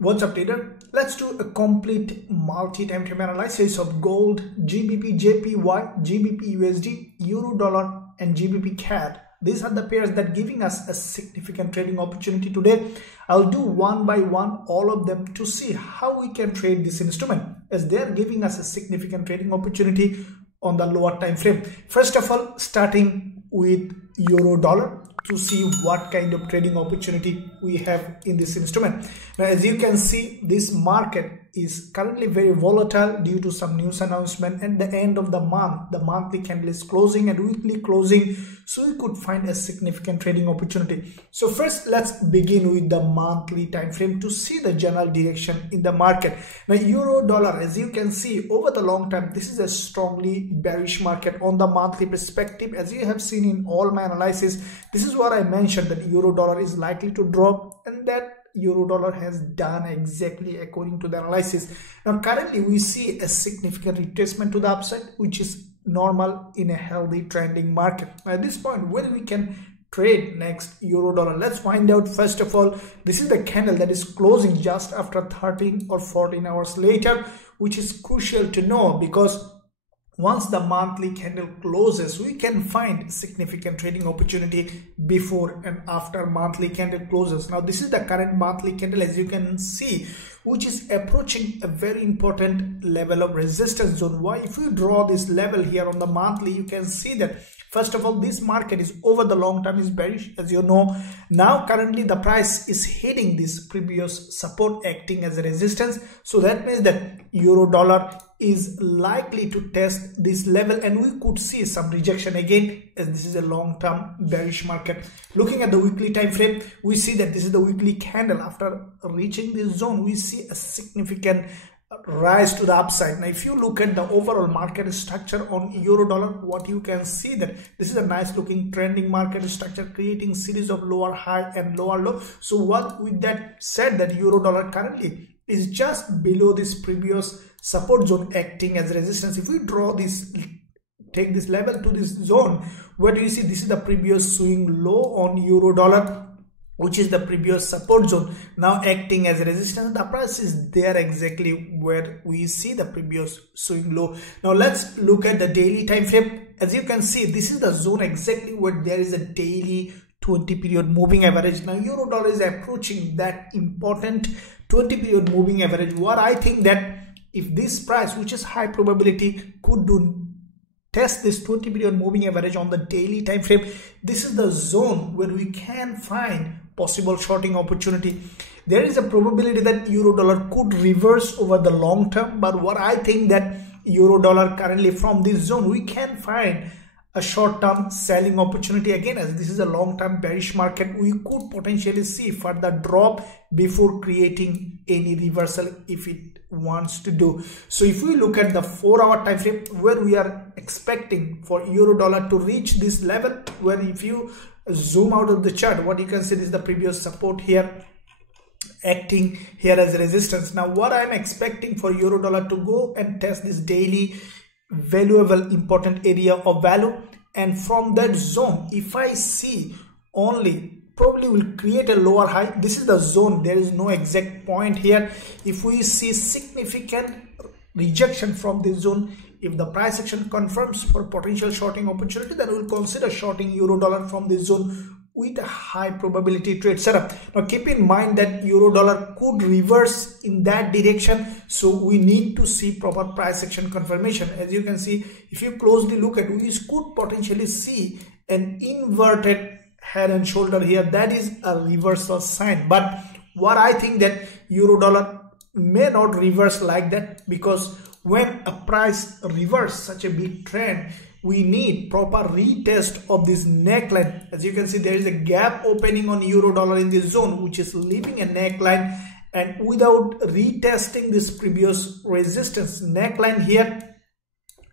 What's up, trader? Let's do a complete multi-time frame analysis of gold, GBPJPY, GBPUSD, Euro dollar, and GBPCAD. These are the pairs that are giving us a significant trading opportunity today. I'll do one by one all of them to see how we can trade this instrument, as they are giving us a significant trading opportunity on the lower time frame. First of all, starting with Euro dollar, to see what kind of trading opportunity we have in this instrument. Now, as you can see, this market is currently very volatile due to some news announcement. At the end of the month, the monthly candle is closing and weekly closing, so we could find a significant trading opportunity. So first, let's begin with the monthly time frame to see the general direction in the market. Now, euro dollar, as you can see, over the long term, this is a strongly bearish market. On the monthly perspective, as you have seen in all my analysis, this is what I mentioned, that euro dollar is likely to drop, and that euro dollar has done exactly according to the analysis. Now currently we see a significant retracement to the upside, which is normal in a healthy trending market. At this point, where we can trade next euro dollar, let's find out. First of all, this is the candle that is closing just after 13 or 14 hours later, which is crucial to know, because once the monthly candle closes, we can find significant trading opportunity before and after monthly candle closes. Now, this is the current monthly candle, as you can see, which is approaching a very important level of resistance zone. Why? If you draw this level here on the monthly, you can see that first of all, this market is over the long term is bearish, as you know. Now currently the price is hitting this previous support, acting as a resistance. So that means that euro dollar is likely to test this level, and we could see some rejection again, as this is a long-term bearish market. Looking at the weekly time frame, we see that this is the weekly candle. After reaching this zone, we see a significant rise to the upside. Now if you look at the overall market structure on euro dollar, what you can see that this is a nice looking trending market structure, creating series of lower high and lower low. So what with that said, that euro dollar currently is just below this previous support zone, acting as resistance. If we draw this, take this level to this zone, where do you see this is the previous swing low on euro dollar, which is the previous support zone, now acting as a resistance. The price is there exactly where we see the previous swing low. Now let's look at the daily time frame. As you can see, this is the zone exactly where there is a daily 20 period moving average. Now euro dollar is approaching that important 20 period moving average. What I think that if this price, which is high probability, could do test this 20 period moving average on the daily time frame, this is the zone where we can find possible shorting opportunity. There is a probability that euro dollar could reverse over the long term, but what I think that euro dollar currently from this zone, we can find a short-term selling opportunity again, as this is a long-term bearish market. We could potentially see further drop before creating any reversal if it wants to do. So if we look at the 4-hour time frame, where we are expecting for euro dollar to reach this level, where if you zoom out of the chart, what you can see is the previous support here, acting here as resistance. Now what I'm expecting for euro dollar to go and test this daily valuable important area of value, and from that zone, if I see only, probably will create a lower high. This is the zone, there is no exact point here. If we see significant rejection from this zone, if the price action confirms for potential shorting opportunity, then we'll consider shorting euro dollar from this zone with a high probability trade setup. Now keep in mind that euro dollar could reverse in that direction, so we need to see proper price action confirmation. As you can see, if you closely look at, we could potentially see an inverted head and shoulder here. That is a reversal sign, but what I think that euro dollar may not reverse like that, because when a price reverse such a big trend, we need proper retest of this neckline. As you can see, there is a gap opening on euro dollar in this zone, which is leaving a neckline, and without retesting this previous resistance neckline here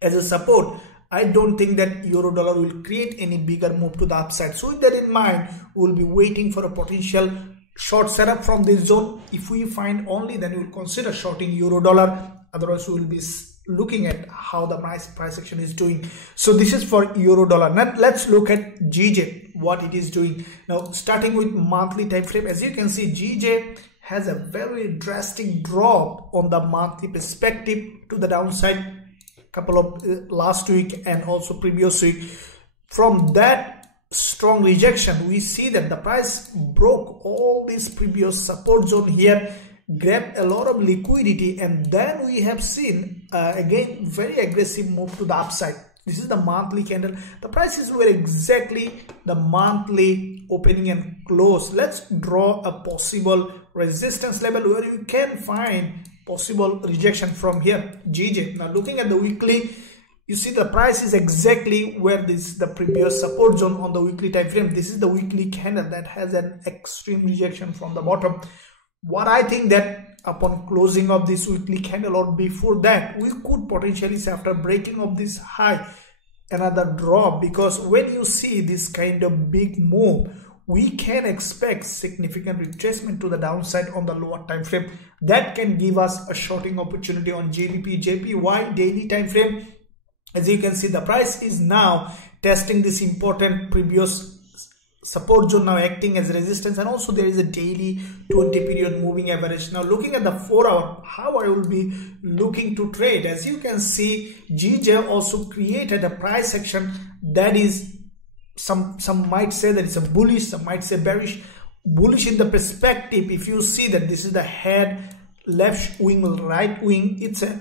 as a support, I don't think that euro dollar will create any bigger move to the upside. So with that in mind, we will be waiting for a potential short setup from this zone. If we find only, then we will consider shorting euro dollar. Otherwise, we will be looking at how the price action is doing. So this is for euro dollar. Now let's look at GJ, what it is doing. Now starting with monthly time frame, as you can see, GJ has a very drastic drop on the monthly perspective to the downside, couple of last week and also previous week. From that strong rejection, we see that the price broke all this previous support zone here, grabbed a lot of liquidity, and then we have seen again very aggressive move to the upside. This is the monthly candle. The prices were exactly the monthly opening and close. Let's draw a possible resistance level where you can find possible rejection from here, GJ. Now looking at the weekly, you see the price is exactly where the previous support zone on the weekly time frame. This is the weekly candle that has an extreme rejection from the bottom. What I think that upon closing of this weekly candle or before that, we could potentially see after breaking of this high another drop, because when you see this kind of big move, we can expect significant retracement to the downside on the lower time frame. That can give us a shorting opportunity on GBPJPY daily time frame. As you can see, the price is now testing this important previous support zone, now acting as resistance, and also there is a daily 20 period moving average. Now looking at the 4 hour, how I will be looking to trade, as you can see, GJ also created a price action that is, some might say that it's a bullish, some might say bearish. Bullish in the perspective, if you see that this is the head, left wing, right wing, it's a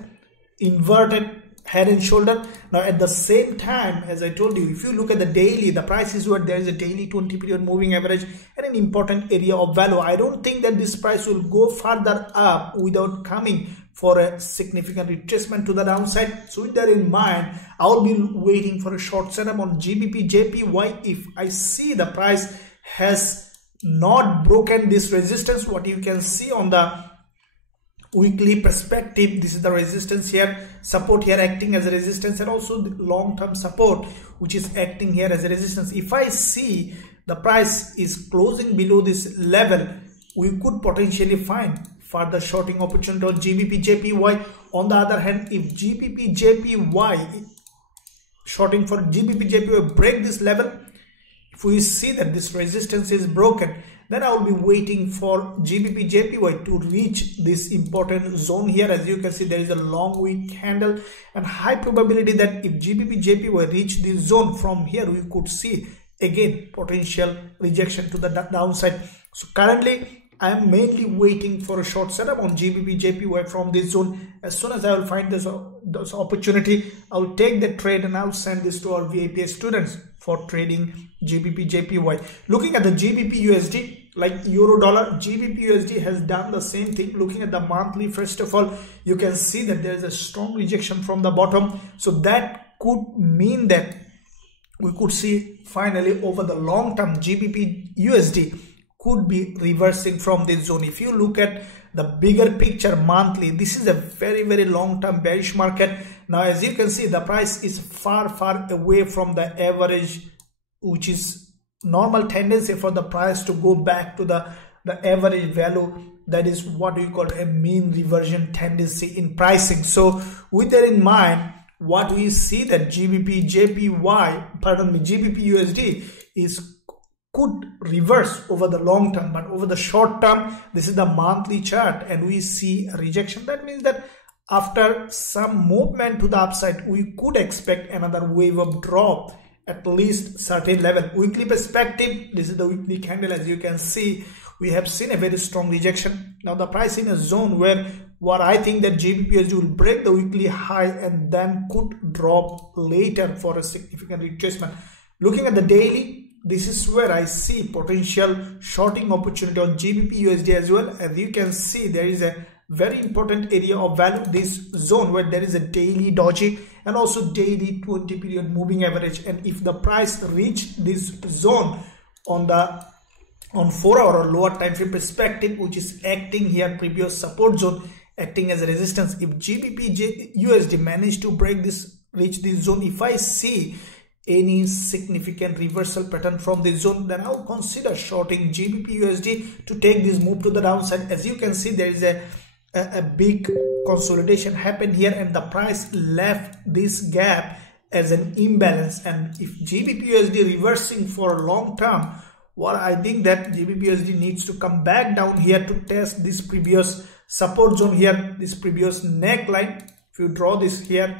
inverted head and shoulder. Now at the same time, as I told you, if you look at the daily, the price is where there is a daily 20 period moving average and an important area of value. I don't think that this price will go further up without coming for a significant retracement to the downside. So with that in mind, I'll be waiting for a short setup on GBPJPY. If I see the price has not broken this resistance, what you can see on the weekly perspective, this is the resistance here, support here acting as a resistance, and also the long-term support which is acting here as a resistance. If I see the price is closing below this level, we could potentially find further shorting opportunity on GBPJPY. On the other hand, if GBPJPY, shorting for GBPJPY, break this level, if we see that this resistance is broken, then I will be waiting for GBPJPY to reach this important zone here. As you can see, there is a long wick candle and high probability that if GBPJPY reach this zone, from here we could see again potential rejection to the downside. So currently I am mainly waiting for a short setup on GBPJPY from this zone. As soon as I will find this opportunity, I will take the trade and I will send this to our VIP students for trading GBPJPY. Looking at the GBPUSD, like euro dollar, GBPUSD has done the same thing. Looking at the monthly, first of all, you can see that there is a strong rejection from the bottom. So that could mean that we could see finally over the long term GBPUSD could be reversing from this zone. If you look at the bigger picture monthly, this is a very long term bearish market. Now as you can see, the price is far away from the average, which is normal tendency for the price to go back to the average value. That is what we call a mean reversion tendency in pricing. So with that in mind, what we see that GBPUSD could reverse over the long term, but over the short term, this is the monthly chart and we see a rejection. That means that after some movement to the upside, we could expect another wave of drop at least certain level. Weekly perspective, this is the weekly candle. As you can see, we have seen a very strong rejection. Now the price in a zone where what I think that GBPUSD will break the weekly high and then could drop later for a significant retracement. Looking at the daily, this is where I see potential shorting opportunity on GBPUSD as well. As you can see, there is a very important area of value, this zone where there is a daily doji and also daily 20 period moving average. And if the price reach this zone on 4 hour or lower time frame perspective, which is acting here previous support zone, acting as a resistance, if GBPUSD managed to break this, reach this zone, if I see any significant reversal pattern from this zone, then I will consider shorting GBPUSD to take this move to the downside. As you can see, there is a a big consolidation happened here and the price left this gap as an imbalance. And if GBPUSD reversing for a long term, what I think that GBPUSD needs to come back down here to test this previous support zone here, this previous neckline. If you draw this here,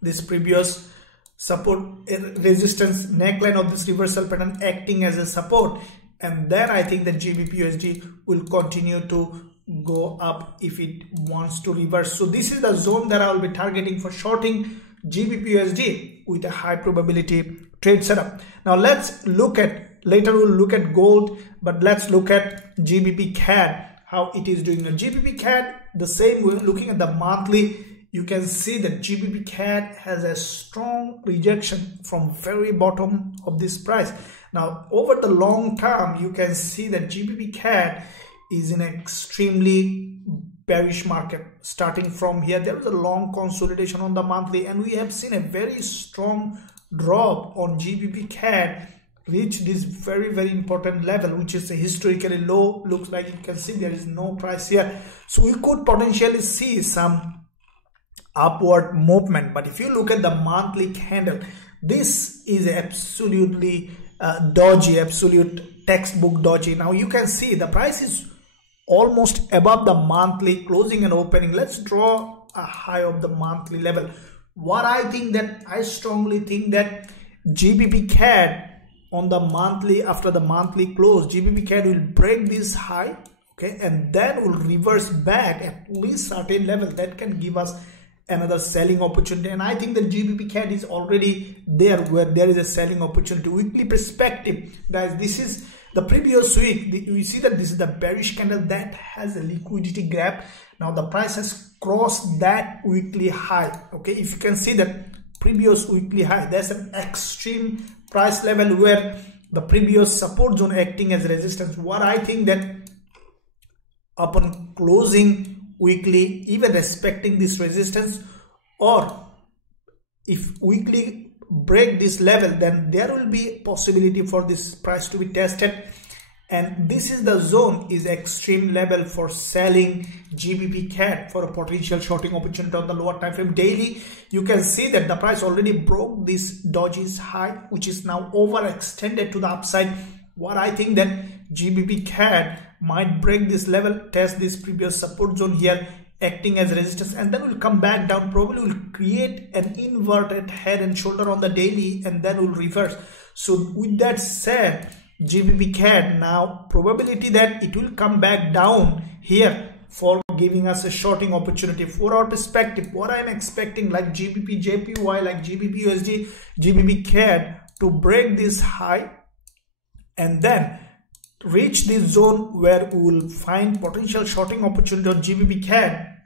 this previous support resistance neckline of this reversal pattern acting as a support, and then I think that GBPUSD will continue to go up if it wants to reverse. So this is the zone that I will be targeting for shorting GBPUSD with a high probability trade setup. Now let's look at, later we'll look at gold, but let's look at GBPCAD, how it is doing. Now GBPCAD, the same way, looking at the monthly, you can see that GBPCAD has a strong rejection from very bottom of this price. Now over the long term, you can see that GBPCAD is in an extremely bearish market. Starting from here, there was a long consolidation on the monthly, and we have seen a very strong drop on GBPCAD reach this very important level, which is a historically low. Looks like you can see there is no price here, so we could potentially see some upward movement. But if you look at the monthly candle, this is absolutely dodgy, absolute textbook dodgy. Now you can see the price is almost above the monthly closing and opening. Let's draw a high of the monthly level. What I think that, I strongly think that GBPCAD on the monthly, after the monthly close, GBPCAD will break this high, okay, and then will reverse back at least certain level that can give us another selling opportunity. And I think that GBPCAD is already there where there is a selling opportunity. Weekly perspective, guys, this is the previous week. We see that this is the bearish candle that has a liquidity gap. Now the price has crossed that weekly high, okay. If you can see that previous weekly high, there's an extreme price level where the previous support zone acting as resistance. What I think that upon closing weekly, even respecting this resistance, or if weekly break this level, then there will be a possibility for this price to be tested, and this is the zone, is extreme level for selling GBPCAD for a potential shorting opportunity on the lower time frame. Daily, you can see that the price already broke this dodgy high, which is now overextended to the upside. What I think that GBPCAD might break this level, test this previous support zone here, acting as resistance, and then will come back down, probably will create an inverted head and shoulder on the daily, and then will reverse. So with that said, GBPCAD now probability that it will come back down here for giving us a shorting opportunity. For our perspective, what I'm expecting, like GBPJPY, like GBPUSD, GBPCAD to break this high and then reach this zone where we will find potential shorting opportunity on GBPCAD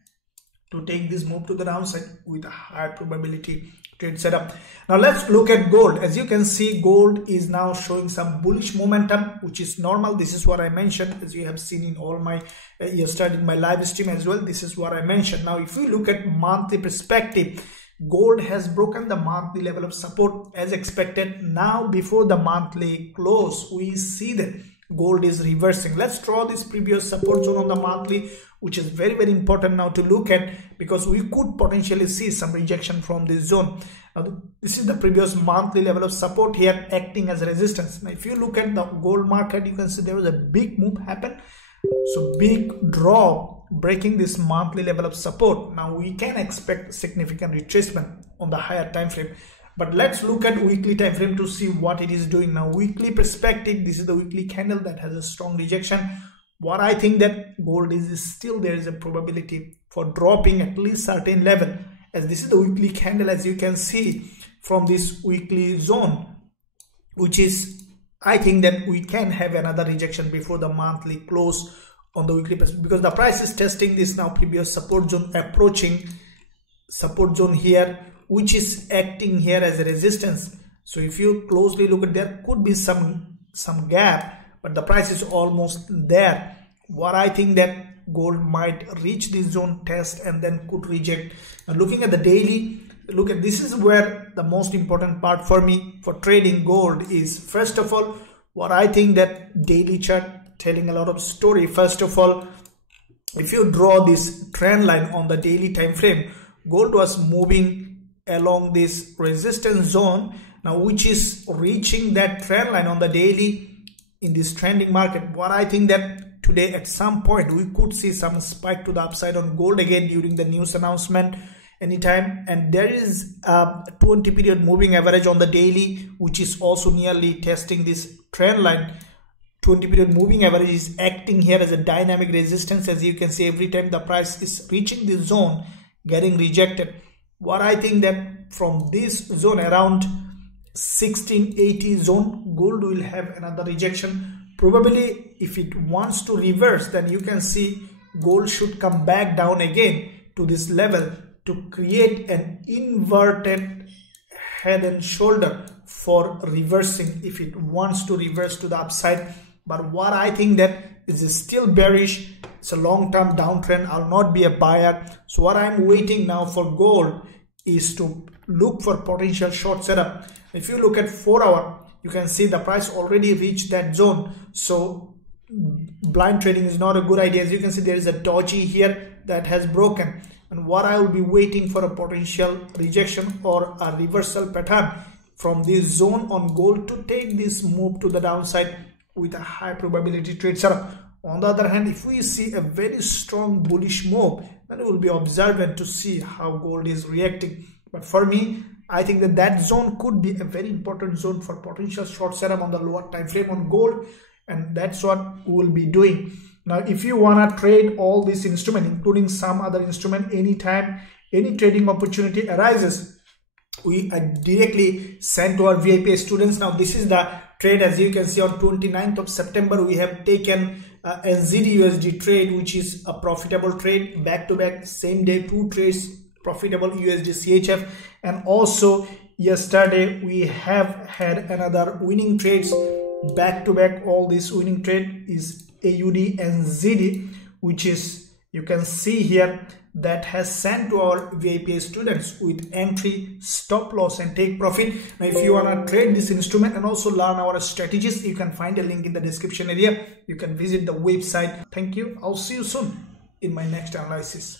to take this move to the downside with a high probability trade setup. Now let's look at gold. As you can see, gold is now showing some bullish momentum, which is normal. This is what I mentioned, as you have seen in all my you started my live stream as well. This is what I mentioned. Now if we look at monthly perspective, gold has broken the monthly level of support as expected. Now before the monthly close, we see that gold is reversing. Let's draw this previous support zone on the monthly, which is very important now to look at, because we could potentially see some rejection from this zone. Now this is the previous monthly level of support here, acting as resistance. Now if you look at the gold market, you can see there was a big move happen, so big drop breaking this monthly level of support. Now we can expect significant retracement on the higher time frame. But let's look at weekly time frame to see what it is doing. Now weekly perspective, this is the weekly candle that has a strong rejection. What I think that gold is still, there is a probability for dropping at least certain level, as this is the weekly candle, as you can see from this weekly zone, which is, I think that we can have another rejection before the monthly close on the weekly perspective, because the price is testing this now previous support zone, approaching support zone here, which is acting here as a resistance. So if you closely look at, there could be some gap, but the price is almost there. What I think that gold might reach this zone, test, and then could reject. Now looking at the daily, look at, this is where the most important part for me for trading gold is. First of all, what I think that daily chart telling a lot of story. First of all, if you draw this trend line on the daily time frame, gold was moving along this resistance zone now, which is reaching that trend line on the daily in this trending market. What I think that today at some point we could see some spike to the upside on gold again during the news announcement anytime, and there is a 20 period moving average on the daily which is also nearly testing this trend line. 20 period moving average is acting here as a dynamic resistance. As you can see, every time the price is reaching this zone, getting rejected. What I think that from this zone around 1680 zone, gold will have another rejection. Probably if it wants to reverse, then you can see gold should come back down again to this level to create an inverted head and shoulder for reversing if it wants to reverse to the upside. But what I think that is still bearish. It's a long-term downtrend. I'll not be a buyer. So what I'm waiting now for gold is to look for potential short setup. If you look at 4 hour, you can see the price already reached that zone. So blind trading is not a good idea. As you can see, there is a doji here that has broken. And what I will be waiting for a potential rejection or a reversal pattern from this zone on gold to take this move to the downside with a high probability trade setup. On the other hand, if we see a very strong bullish move, then we will be observant to see how gold is reacting. But for me, I think that that zone could be a very important zone for potential short setup on the lower time frame on gold, and that's what we will be doing. Now, if you want to trade all these instruments, including some other instrument, anytime any trading opportunity arises, we directly send to our VIP students. Now, this is the trade. As you can see, on 29th of September, we have taken NZD USD trade, which is a profitable trade, back to back, same day, 2 trades, profitable USD CHF. And also yesterday we have had another winning trades, back to back. All this winning trade is AUD and ZD, which is, you can see here, that has sent to our VIP students with entry, stop loss and take profit. Now, if you want to trade this instrument and also learn our strategies, you can find a link in the description area. You can visit the website. Thank you. I'll see you soon in my next analysis.